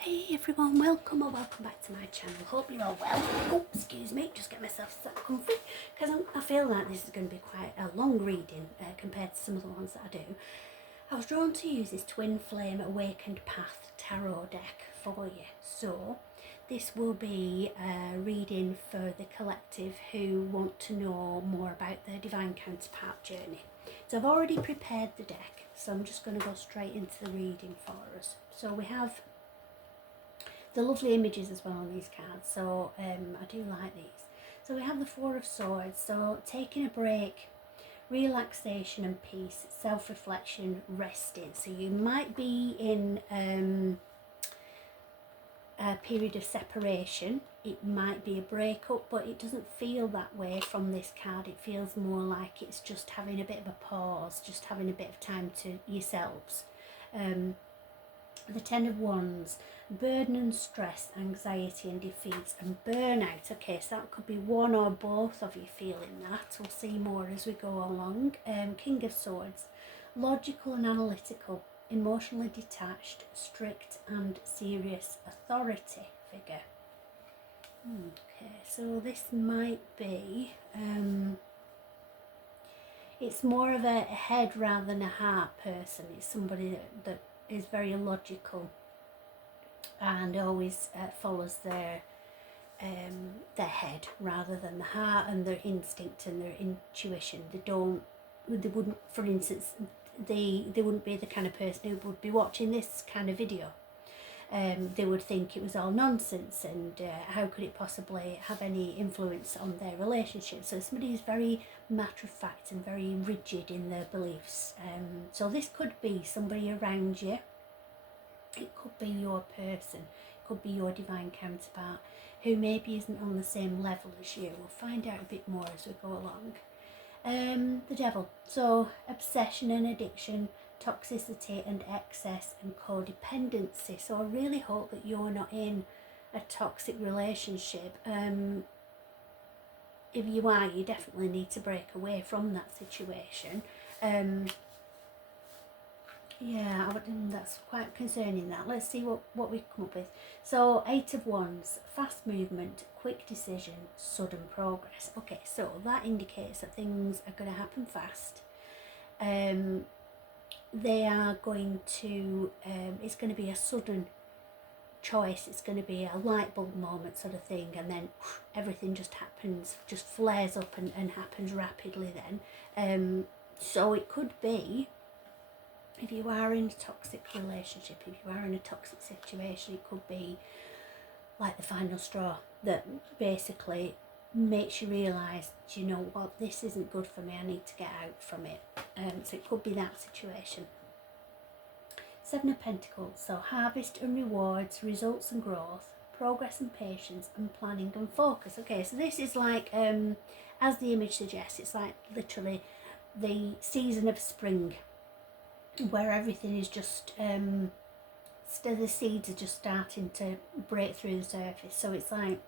Hey everyone, welcome or welcome back to my channel. Hope you're all well. Oh, excuse me, just get myself sat comfy because I feel like this is going to be quite a long reading compared to some of the ones that I do. I was drawn to use this Twin Flame Awakened Path tarot deck for you. So this will be a reading for the collective who want to know more about their divine counterpart journey. So I've already prepared the deck, so I'm just going to go straight into the reading for us. So we have the lovely images as well on these cards, so I do like these. So we have the Four of Swords, so taking a break, relaxation and peace, self-reflection, resting. So you might be in a period of separation, it might be a breakup, but it doesn't feel that way from this card. It feels more like it's just having a bit of a pause, just having a bit of time to yourselves. The Ten of Wands, burden and stress, anxiety and defeats, and burnout. Okay, so that could be one or both of you feeling that. We'll see more as we go along. King of Swords, logical and analytical, emotionally detached, strict and serious authority figure. Okay, so this might be, it's more of a head rather than a heart person. It's somebody that is very logical and always follows their head rather than the heart and their instinct and their intuition. They wouldn't, for instance, they wouldn't be the kind of person who would be watching this kind of video. They would think it was all nonsense and how could it possibly have any influence on their relationship. So somebody who's very matter of fact and very rigid in their beliefs. So this could be somebody around you. It could be your person, it could be your divine counterpart who maybe isn't on the same level as you. We'll find out a bit more as we go along. The Devil, so obsession and addiction, toxicity and excess and codependency. So I really hope that you're not in a toxic relationship. If you are, you definitely need to break away from that situation. Yeah, that's quite concerning that. Let's see what we come up with. So, Eight of Wands, fast movement, quick decision, sudden progress. Okay, so that indicates that things are going to happen fast. They are going to, it's going to be a sudden choice. It's going to be a light bulb moment sort of thing, and then everything just happens, just flares up and happens rapidly then. So it could be, if you are in a toxic relationship, if you are in a toxic situation, it could be like the final straw that basically makes you realise, do you know what, this isn't good for me, I need to get out from it. So it could be that situation. Seven of Pentacles, so harvest and rewards, results and growth, progress and patience, and planning and focus. Okay, so this is like, as the image suggests, it's like literally the season of spring, where everything is just the seeds are just starting to break through the surface. So it's like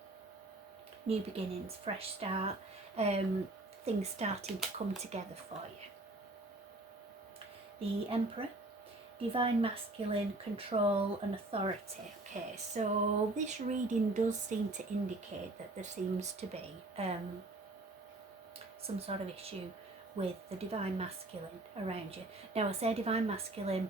new beginnings, fresh start, things starting to come together for you. The Emperor, divine masculine, control and authority. Okay, so this reading does seem to indicate that there seems to be some sort of issue with the divine masculine around you. Now I say divine masculine,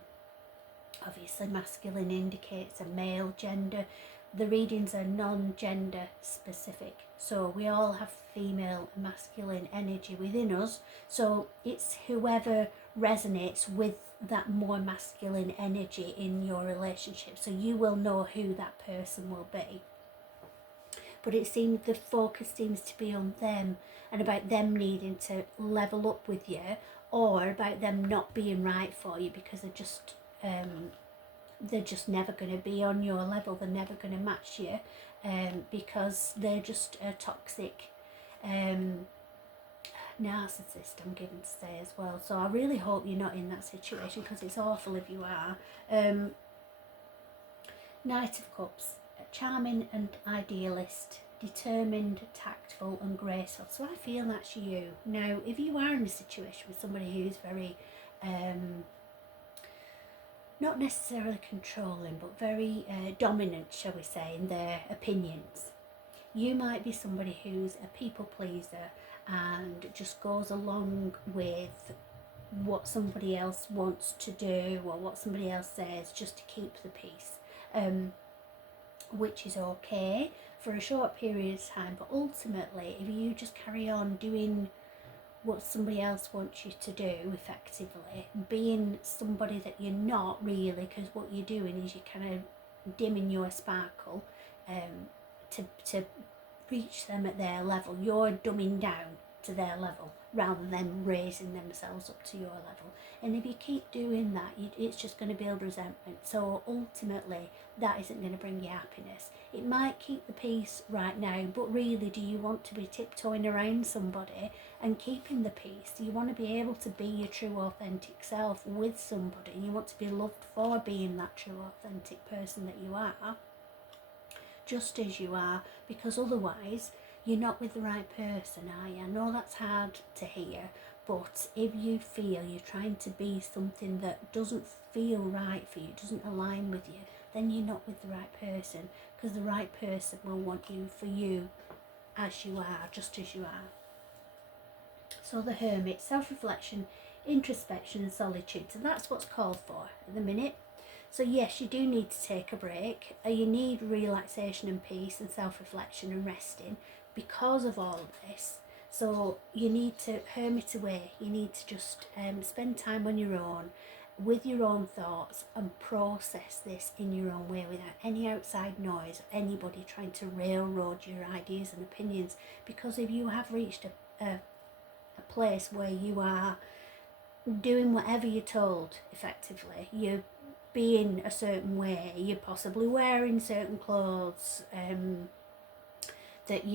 obviously masculine indicates a male gender. The readings are non-gender specific, so we all have female and masculine energy within us, so it's whoever resonates with that more masculine energy in your relationship, so you will know who that person will be. But it seems the focus seems to be on them and about them needing to level up with you, or about them not being right for you because they're just never going to be on your level, they're never going to match you, because they're just a toxic narcissist, I'm given to say as well. So I really hope you're not in that situation, because it's awful if you are. Knight of Cups, charming and idealist, determined, tactful and graceful. So I feel that's you. Now, if you are in a situation with somebody who's very not necessarily controlling, but very dominant, shall we say, in their opinions. You might be somebody who's a people pleaser and just goes along with what somebody else wants to do or what somebody else says just to keep the peace, which is okay for a short period of time. But ultimately, if you just carry on doing what somebody else wants you to do effectively, being somebody that you're not really, because what you're doing is you're kind of dimming your sparkle to reach them at their level. You're dumbing down to their level rather than raising themselves up to your level. And if you keep doing that, it's just going to build resentment. So ultimately, that isn't going to bring you happiness. It might keep the peace right now, but really, do you want to be tiptoeing around somebody and keeping the peace? Do you want to be able to be your true authentic self with somebody? You want to be loved for being that true authentic person that you are, just as you are, because otherwise you're not with the right person, are you? I know that's hard to hear, but if you feel you're trying to be something that doesn't feel right for you, doesn't align with you, then you're not with the right person, because the right person will want you for you as you are, just as you are. So the Hermit, self-reflection, introspection and solitude. So that's what's called for at the minute. So yes, you do need to take a break. You need relaxation and peace and self-reflection and resting because of all of this. So you need to hermit away. You need to just spend time on your own, with your own thoughts, and process this in your own way without any outside noise or anybody trying to railroad your ideas and opinions. Because if you have reached a place where you are doing whatever you're told, effectively, you're being a certain way, you're possibly wearing certain clothes that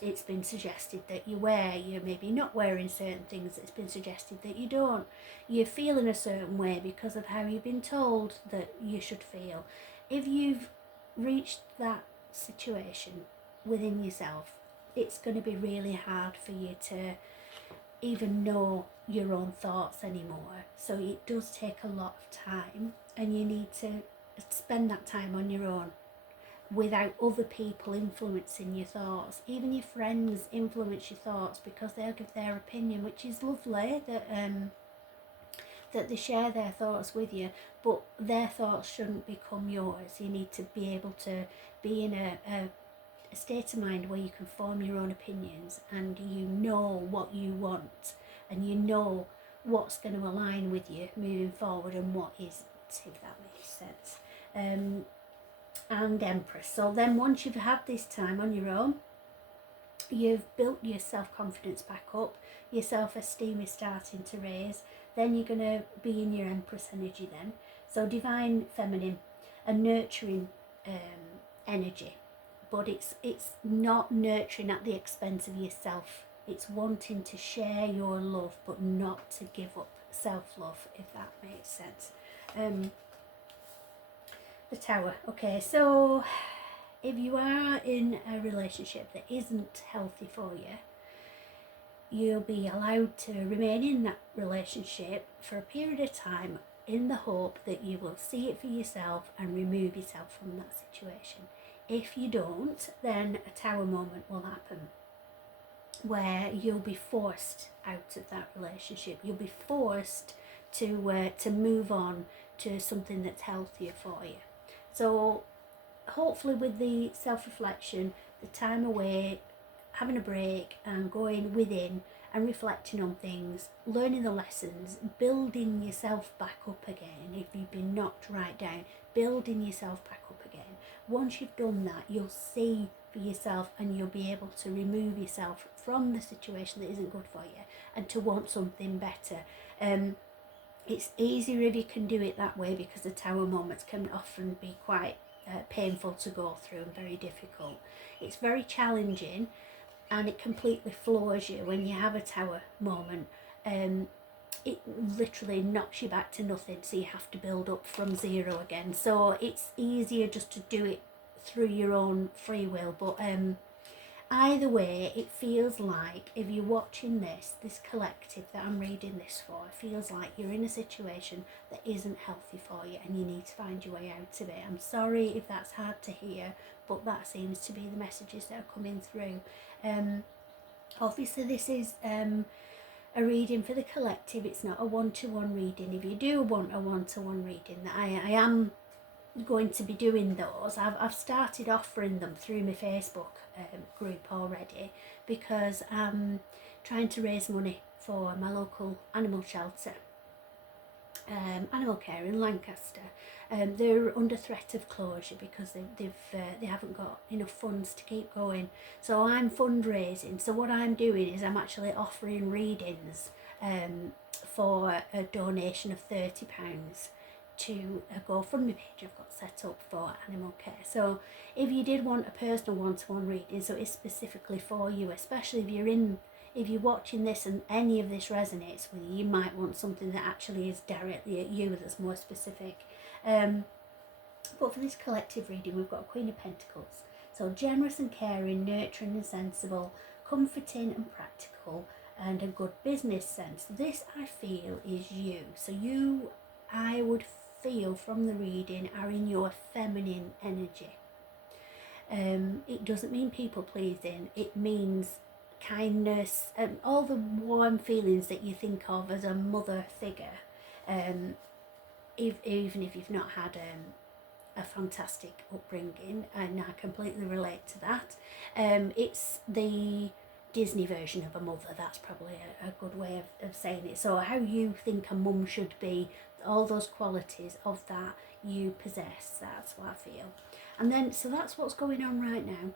it's been suggested that you wear, you're maybe not wearing certain things that's been suggested that you don't, you're feeling a certain way because of how you've been told that you should feel. If you've reached that situation within yourself, it's going to be really hard for you to even know your own thoughts anymore. So it does take a lot of time, and you need to spend that time on your own without other people influencing your thoughts. Even your friends influence your thoughts because they'll give their opinion, which is lovely that they share their thoughts with you, but their thoughts shouldn't become yours. You need to be able to be in a state of mind where you can form your own opinions, and you know what you want, and you know what's going to align with you moving forward and what isn't, if that makes sense. And Empress. So then once you've had this time on your own, you've built your self-confidence back up, your self-esteem is starting to raise, then you're going to be in your Empress energy then. So divine feminine, a nurturing energy, but it's not nurturing at the expense of yourself. It's wanting to share your love but not to give up self-love, if that makes sense. The Tower. Okay, so if you are in a relationship that isn't healthy for you, you'll be allowed to remain in that relationship for a period of time in the hope that you will see it for yourself and remove yourself from that situation. If you don't, then a Tower moment will happen where you'll be forced out of that relationship. You'll be forced to move on to something that's healthier for you. So hopefully with the self-reflection, the time away, having a break and going within and reflecting on things, learning the lessons, building yourself back up again if you've been knocked right down, building yourself back up again. Once you've done that, you'll see for yourself and you'll be able to remove yourself from the situation that isn't good for you and to want something better. It's easier if you can do it that way, because the Tower moments can often be quite painful to go through and very difficult. It's very challenging and it completely floors you when you have a Tower moment. It literally knocks you back to nothing, so you have to build up from zero again. So it's easier just to do it through your own free will, but Either way, it feels like if you're watching this collective that I'm reading this for, it feels like you're in a situation that isn't healthy for you and you need to find your way out of it. I'm sorry if that's hard to hear, but that seems to be the messages that are coming through. Obviously, this is a reading for the collective. It's not a one-to-one reading. If you do want a one-to-one reading, I am going to be doing those. I've started offering them through my Facebook group already, because I'm trying to raise money for my local animal shelter, Animal Care in Lancaster. They're under threat of closure because they haven't got enough funds to keep going. So I'm fundraising. So what I'm doing is I'm actually offering readings for a donation of £30 to a GoFundMe page I've got set up for Animal Care. So if you did want a personal one-to-one reading, so it's specifically for you, especially if you're watching this and any of this resonates with you, you might want something that actually is directly at you, that's more specific. But for this collective reading, we've got Queen of Pentacles. So generous and caring, nurturing and sensible, comforting and practical, and a good business sense. This, I feel, is you. So you, I would feel from the reading, are in your feminine energy. It doesn't mean people pleasing. It means kindness and all the warm feelings that you think of as a mother figure. Even if you've not had a fantastic upbringing, and I completely relate to that. It's the Disney version of a mother. That's probably a good way of saying it. So how you think a mum should be, all those qualities of that you possess. That's what I feel. And then, so that's what's going on right now.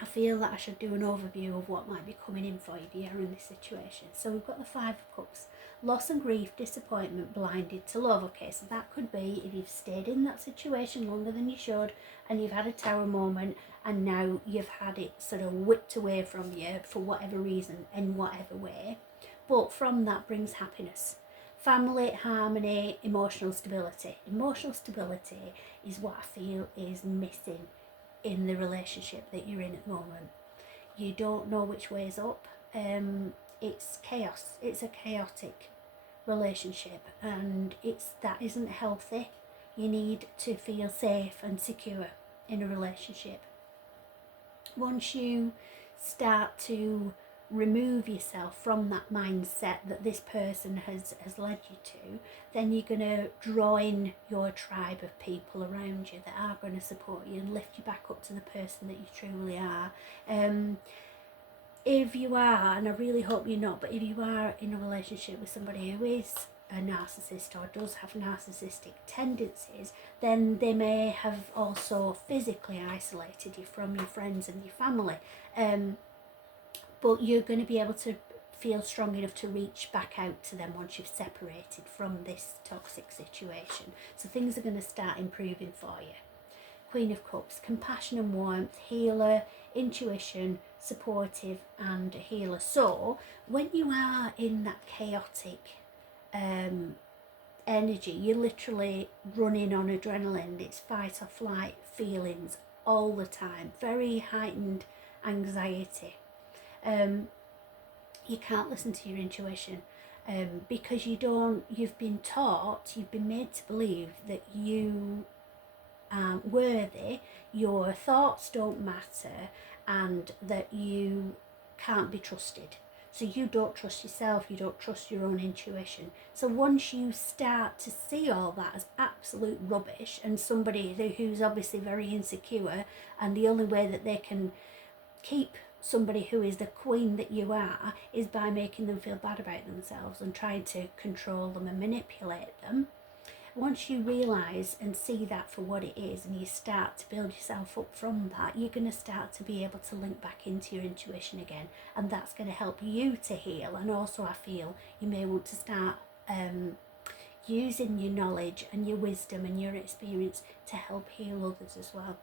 I feel that I should do an overview of what might be coming in for you if you are in this situation. So we've got the Five of Cups. Loss and grief, disappointment, blinded to love. Okay, so that could be if you've stayed in that situation longer than you should and you've had a tower moment and now you've had it sort of whipped away from you for whatever reason, in whatever way. But from that brings happiness. Family, harmony, emotional stability. Emotional stability is what I feel is missing in the relationship that you're in at the moment. You don't know which way is up. It's chaos. It's a chaotic relationship, and that isn't healthy. You need to feel safe and secure in a relationship. Once you start to remove yourself from that mindset that this person has led you to, then you're going to draw in your tribe of people around you that are going to support you and lift you back up to the person that you truly are. If you are, and I really hope you're not, but if you are in a relationship with somebody who is a narcissist or does have narcissistic tendencies, then they may have also physically isolated you from your friends and your family. But you're going to be able to feel strong enough to reach back out to them once you've separated from this toxic situation. So things are going to start improving for you. Queen of Cups, compassion and warmth, healer, intuition, supportive and healer. So when you are in that chaotic energy, you're literally running on adrenaline. It's fight or flight feelings all the time, very heightened anxiety. You can't listen to your intuition because you've been taught, you've been made to believe that you aren't worthy, your thoughts don't matter, and that you can't be trusted. So you don't trust yourself, you don't trust your own intuition. So once you start to see all that as absolute rubbish, and somebody who's obviously very insecure, and the only way that they can keep somebody who is the queen that you are is by making them feel bad about themselves and trying to control them and manipulate them. Once you realise and see that for what it is, and you start to build yourself up from that, you're going to start to be able to link back into your intuition again, and that's going to help you to heal. And also I feel you may want to start using your knowledge and your wisdom and your experience to help heal others as well.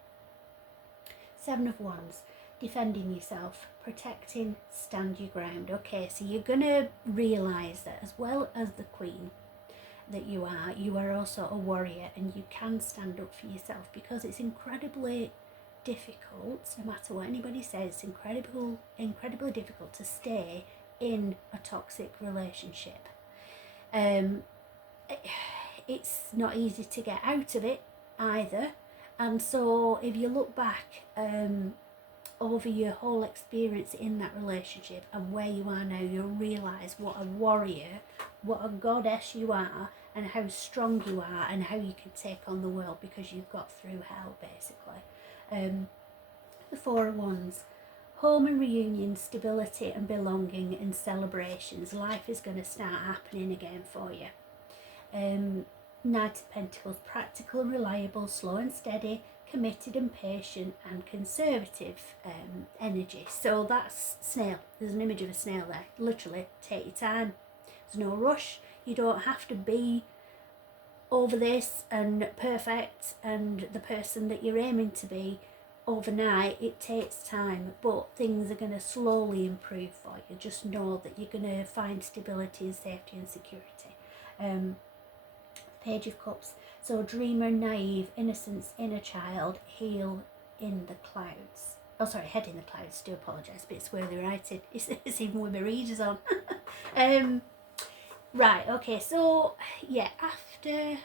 Seven of Wands, defending yourself, protecting, stand your ground. Okay, so you're going to realise that as well as the queen that you are also a warrior, and you can stand up for yourself, because it's incredibly difficult, no matter what anybody says, it's incredibly difficult to stay in a toxic relationship. It's not easy to get out of it either. And so if you look back over your whole experience in that relationship and where you are now, you'll realise what a warrior, what a goddess you are, and how strong you are, and how you can take on the world because you've got through hell, basically. The Four of Wands. Home and reunion, stability and belonging and celebrations. Life is going to start happening again for you. Knight of Pentacles. Practical and reliable, slow and steady, committed and patient, and conservative energy. So that's snail. There's an image of a snail there. Literally, take your time. There's no rush. You don't have to be over this and perfect and the person that you're aiming to be overnight. It takes time, but things are going to slowly improve for you. Just know that you're going to find stability and safety and security. Page of Cups. So dreamer, naive, innocence, inner child, heel in the clouds. Oh, sorry, head in the clouds. Do apologise, but it's weirdly writing. It's even with my readers on. Right, okay, so yeah, after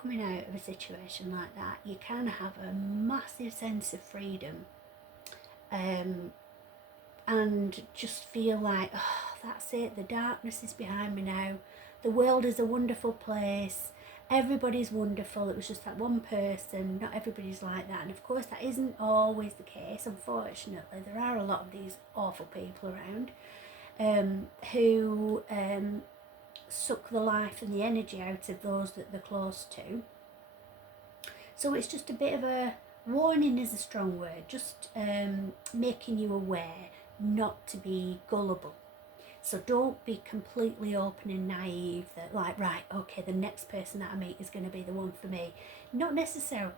coming out of a situation like that, you kind of have a massive sense of freedom, and just feel like, oh, that's it, the darkness is behind me now, the world is a wonderful place, everybody's wonderful. It was just that one person, not everybody's like that. And of course that isn't always the case, unfortunately. There are a lot of these awful people around who suck the life and the energy out of those that they're close to. So it's just a bit of a warning, is a strong word, just making you aware not to be gullible. So don't be completely open and naive that, like, right, okay, the next person that I meet is going to be the one for me. Not necessarily.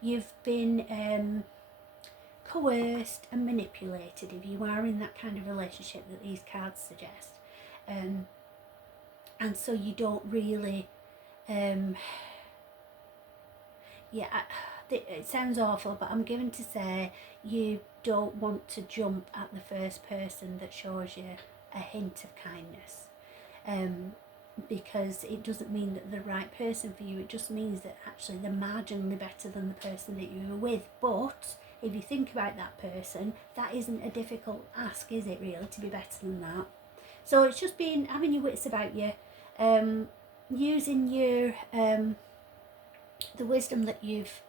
You've been coerced and manipulated if you are in that kind of relationship that these cards suggest. And so you don't really, it sounds awful, but I'm given to say you don't want to jump at the first person that shows you a hint of kindness, because it doesn't mean that they're the right person for you. It just means that actually they're marginally better than the person that you were with. But if you think about that person, that isn't a difficult ask, is it, really, to be better than that? So it's just having your wits about you, using your the wisdom that you've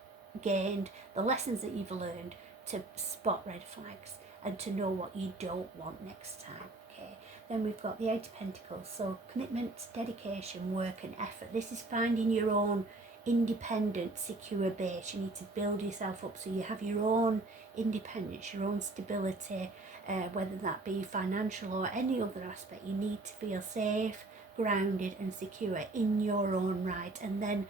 gained, the lessons that you've learned, to spot red flags and to know what you don't want next time. Okay. Then we've got the Eight of Pentacles. So commitment, dedication, work and effort. This is finding your own independent, secure base. You need to build yourself up so you have your own independence, your own stability, whether that be financial or any other aspect. You need to feel safe, grounded and secure in your own right. And then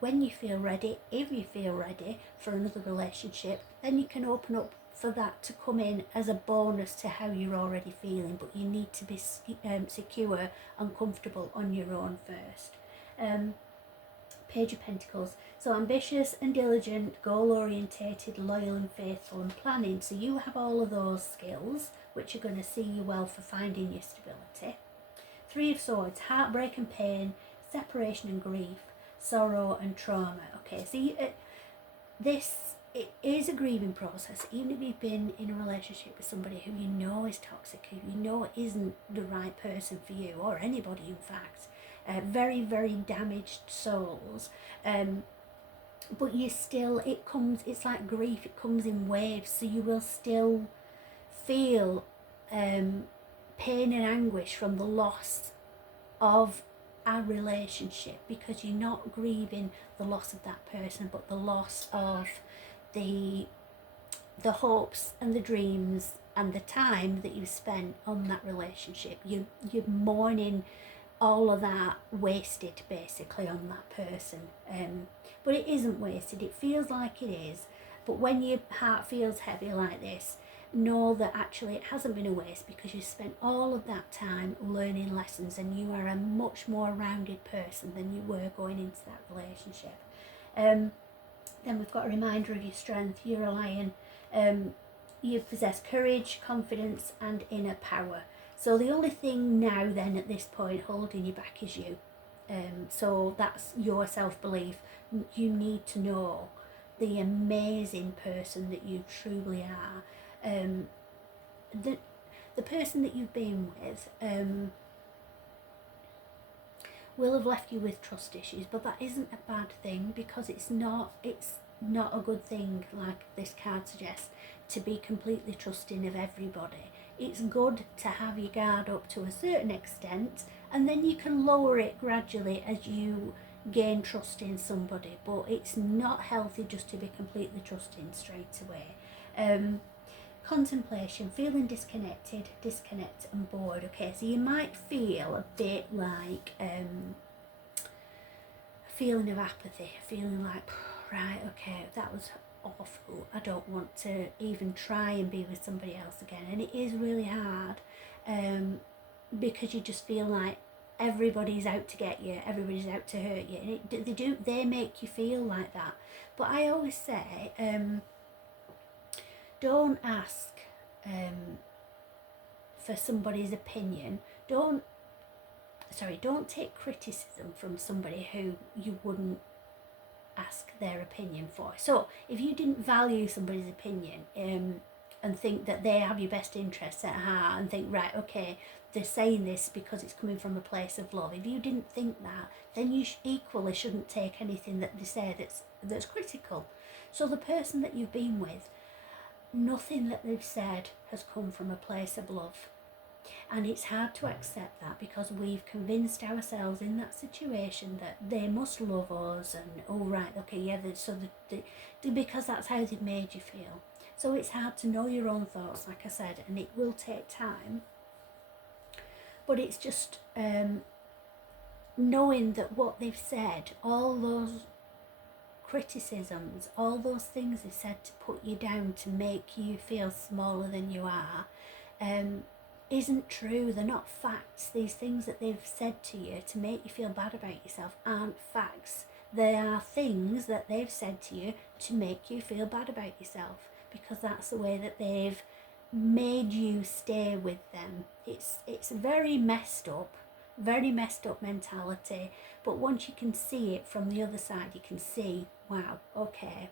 when you feel ready, if you feel ready for another relationship, then you can open up for that to come in as a bonus to how you're already feeling. But you need to be secure and comfortable on your own first. Page of Pentacles. So ambitious and diligent, goal orientated, loyal and faithful and planning. So you have all of those skills which are going to see you well for finding your stability. Three of Swords. Heartbreak and pain, separation and grief, sorrow and trauma. Okay, so it is a grieving process. Even if you've been in a relationship with somebody who you know is toxic, who you know isn't the right person for you, or anybody in fact, very, very damaged souls, but you still, it's like grief, it comes in waves, so you will still feel pain and anguish from the loss of a relationship, because you're not grieving the loss of that person, but the loss of the hopes and the dreams and the time that you spent on that relationship. You're mourning all of that wasted basically on that person, but it isn't wasted. It feels like it is, but when your heart feels heavy like this, know that actually it hasn't been a waste, because you spent all of that time learning lessons and you are a much more rounded person than you were going into that relationship. Then we've got a reminder of your strength. You're a lion. You possess courage, confidence and inner power. So the only thing now then at this point holding you back is you. So that's your self-belief. You need to know the amazing person that you truly are. The person that you've been with will have left you with trust issues, but that isn't a bad thing, because it's not a good thing, like this card suggests, to be completely trusting of everybody. It's good to have your guard up to a certain extent, and then you can lower it gradually as you gain trust in somebody, but it's not healthy just to be completely trusting straight away. Contemplation, feeling disconnected, disconnect and bored. Okay, so you might feel a bit like a feeling of apathy, feeling like, right, okay, that was awful, I don't want to even try and be with somebody else again. And it is really hard, because you just feel like everybody's out to get you, everybody's out to hurt you, and they make you feel like that. But I always say, don't ask for somebody's opinion. Don't take criticism from somebody who you wouldn't ask their opinion for. So if you didn't value somebody's opinion and think that they have your best interests at heart, and think, right, okay, they're saying this because it's coming from a place of love, if you didn't think that, then you equally shouldn't take anything that they say that's critical. So the person that you've been with, nothing that they've said has come from a place of love. And it's hard to accept that, because we've convinced ourselves in that situation that they must love us, and oh right, okay, yeah, because that's how they've made you feel. So it's hard to know your own thoughts, like I said, and it will take time. But it's just knowing that what they've said, all those criticisms, all those things they said to put you down, to make you feel smaller than you are, isn't true. They're not facts. These things that they've said to you to make you feel bad about yourself aren't facts. They are things that they've said to you to make you feel bad about yourself, because that's the way that they've made you stay with them. It's very messed up mentality. But once you can see it from the other side, you can see, wow, okay,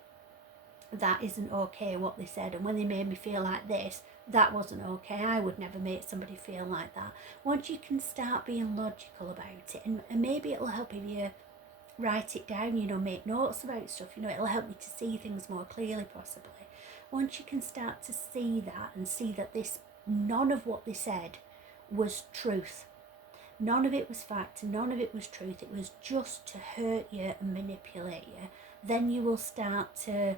that isn't okay what they said, and when they made me feel like this, that wasn't okay. I would never make somebody feel like that. Once you can start being logical about it, and maybe it'll help if you write it down, make notes about stuff, it'll help you to see things more clearly possibly. Once you can start to see that, and see that none of what they said was truth, none of it was fact, none of it was truth, it was just to hurt you and manipulate you, then you will start to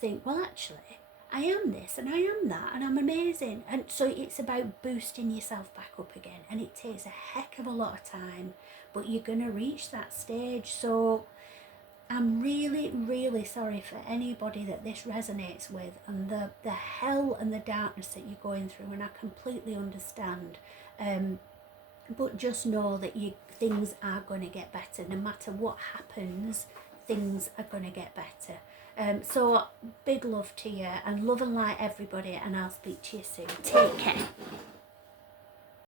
think, well, actually, I am this and I am that and I'm amazing. And so it's about boosting yourself back up again, and it takes a heck of a lot of time, but you're going to reach that stage. So I'm really, really sorry for anybody that this resonates with, and the hell and the darkness that you're going through, and I completely understand. But just know that things are going to get better. No matter what happens, things are going to get better. So big love to you, and love and light everybody, and I'll speak to you soon. Take care.